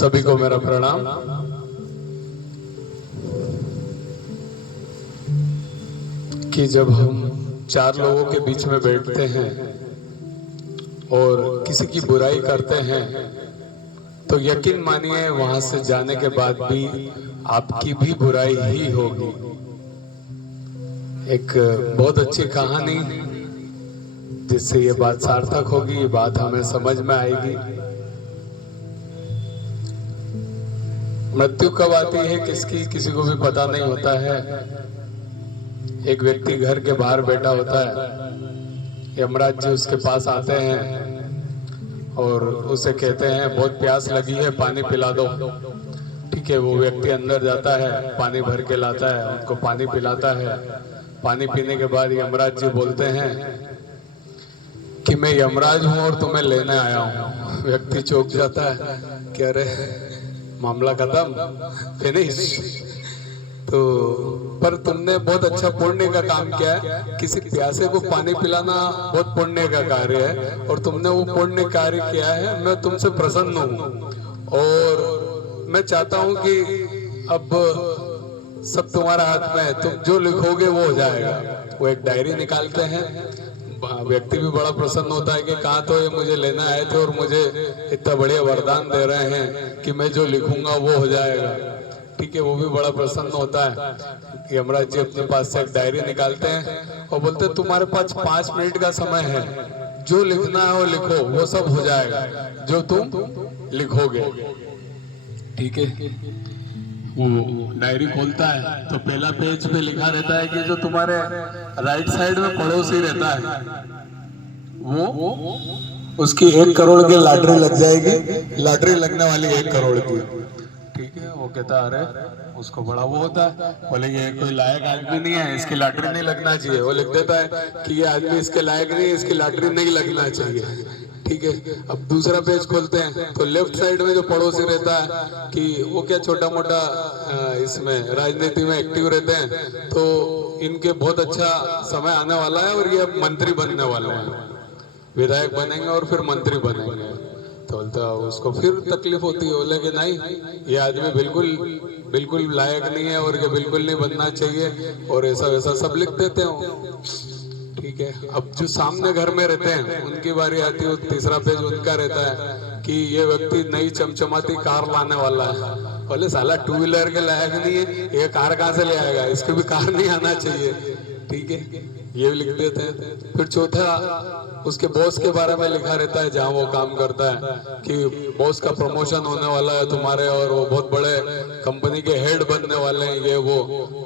सभी को मेरा प्रणाम। कि जब हम चार लोगों के बीच में बैठते हैं और किसी की बुराई करते हैं तो यकीन मानिए वहां से जाने के बाद भी आपकी भी बुराई ही होगी। एक बहुत अच्छी कहानी जिससे ये बात सार्थक होगी, ये बात हमें समझ में आएगी। मृत्यु कब आती है किसकी किसी को भी पता नहीं होता है। एक व्यक्ति घर के बाहर बैठा होता है, यमराज जी उसके पास आते हैं और उसे कहते हैं बहुत प्यास लगी है, पानी पिला दो। ठीक है, वो व्यक्ति अंदर जाता है, पानी भर के लाता है, उनको पानी पिलाता है। पानी पीने के बाद यमराज जी बोलते हैं कि मैं यमराज हूं और तुम्हें लेने आया हूं। व्यक्ति चौंक जाता है कि अरे मामला खत्म, फिनिश। तो पर तुमने बहुत अच्छा पुण्य का काम किया है, किसी प्यासे को पानी पिलाना बहुत पुण्य का कार्य है और तुमने वो पुण्य कार्य किया है। मैं तुमसे प्रसन्न हूँ और मैं चाहता हूँ कि अब सब तुम्हारा हाथ में है, तुम जो लिखोगे वो हो जाएगा। वो एक डायरी निकालते हैं, व्यक्ति भी बड़ा प्रसन्न होता है कि कहाँ तो ये मुझे लेना आए थे और मुझे इतना बढ़िया वरदान दे रहे हैं कि मैं जो लिखूंगा वो हो जाएगा। ठीक है, वो भी बड़ा प्रसन्न होता है। यमराज जी अपने पास से एक डायरी निकालते हैं और बोलते हैं तुम्हारे पास 5 मिनट का समय है, जो लिखना है वो लिखो, वो सब हो जाएगा जो तुम लिखोगे। ठीक है, वो डायरी खोलता है तो पहला पेज पे लिखा रहता है कि जो तुम्हारे राइट साइड में पड़ोसी रहता है वो उसकी 1 करोड़ की लॉटरी लग जाएगी, लॉटरी लगने वाली 1 करोड़ की। ठीक है, वो कहता है अरे उसको बड़ा वो होता है, बोले ये कोई लायक आदमी नहीं है, इसकी लॉटरी नहीं लगना चाहिए। वो लिख देता है कि ये आदमी इसके लायक नहीं है, इसकी लॉटरी नहीं लगना चाहिए। ठीक है, अब दूसरा पेज खोलते हैं तो लेफ्ट साइड में जो पड़ोसी रहता है कि वो क्या छोटा मोटा इसमें राजनीति में एक्टिव रहते हैं, तो इनके बहुत अच्छा समय आने वाला है और ये मंत्री बनने वाले हैं, विधायक बनेंगे और फिर मंत्री बनेंगे। तो उसको फिर तकलीफ होती है, बोले कि नहीं ये आदमी बिल्कुल लायक नहीं है और ये बिल्कुल नहीं बनना चाहिए और ऐसा वैसा सब लिख देते हैं। ठीक है, अब जो सामने घर में रहते हैं उनकी बारी आती है, तीसरा पेज उनका रहता है कि ये व्यक्ति नई चमचमाती कार लाने वाला है। बोले साला 2 व्हीलर के लायक नहीं है, ये कार कहाँ से ले आएगा, इसको भी कार नहीं आना चाहिए। ठीक है, ये लिख देते हैं। फिर चौथा उसके बॉस के बारे में लिखा रहता है जहाँ वो काम करता है कि बॉस का प्रमोशन होने वाला है तुम्हारे और वो बहुत बड़े कंपनी के हेड बनने वाले हैं, ये वो।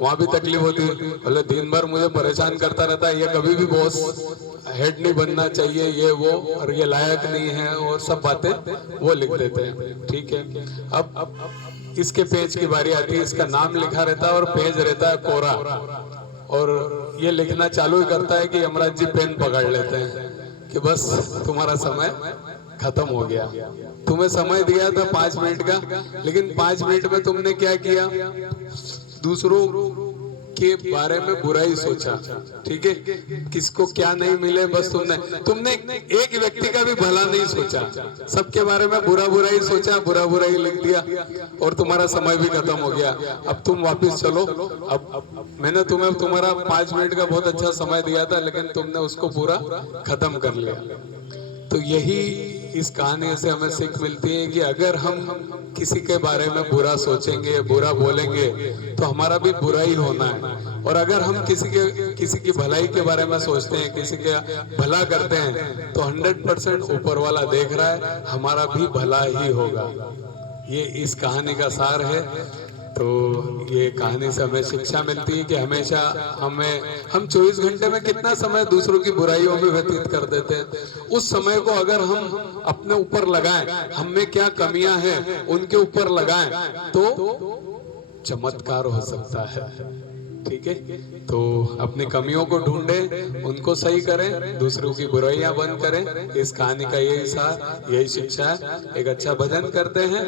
वहाँ भी तकलीफ होती है, बोले दिन भर मुझे परेशान करता रहता है, ये कभी भी बॉस हेड नहीं बनना चाहिए, ये वो, और ये लायक नहीं है और सब बातें वो लिख देते हैं। ठीक है, अब इसके पेज की बारी आती है, इसका नाम लिखा रहता है और पेज रहता है कोरा और ये लिखना चालू ही करता है कि यमराज जी पेन पकड़ लेते हैं कि बस तुम्हारा समय खत्म हो गया। तुम्हें समय दिया था 5 मिनट का, लेकिन 5 मिनट में तुमने क्या किया, दूसरों के बारे में बुराई सोचा। ठीक है, किसको क्या नहीं मिले, बस तुमने एक व्यक्ति का भी भला नहीं सोचा, सबके बारे में बुरा ही सोचा, बुरा ही लिख दिया और तुम्हारा समय भी खत्म हो गया। अब तुम वापस चलो, अब मैंने तुम्हें तुम्हारा 5 मिनट का बहुत अच्छा समय दिया था, लेकिन तुमने उसको पूरा खत्म कर लिया। तो यही इस कहानी से हमें सीख मिलती है कि अगर हम किसी के बारे में बुरा सोचेंगे, बुरा बोलेंगे, तो हमारा भी बुरा ही होना है। और अगर हम किसी की भलाई के बारे में सोचते हैं, किसी का भला करते हैं, तो 100% ऊपर वाला देख रहा है, हमारा भी भला ही होगा। ये इस कहानी का सार है। तो ये कहानी से हमें शिक्षा मिलती है कि हमेशा हम 24 घंटे में कितना समय दूसरों की बुराइयों में व्यतीत कर देते हैं। उस समय को अगर हम अपने ऊपर लगाएं, हम में क्या कमियां हैं उनके ऊपर लगाएं, तो चमत्कार हो सकता है। ठीक है, तो अपनी कमियों को ढूंढें, उनको सही करें, दूसरों की बुराइयां बंद करें। इस कहानी का यही सार, यही शिक्षा है। एक अच्छा भजन करते हैं।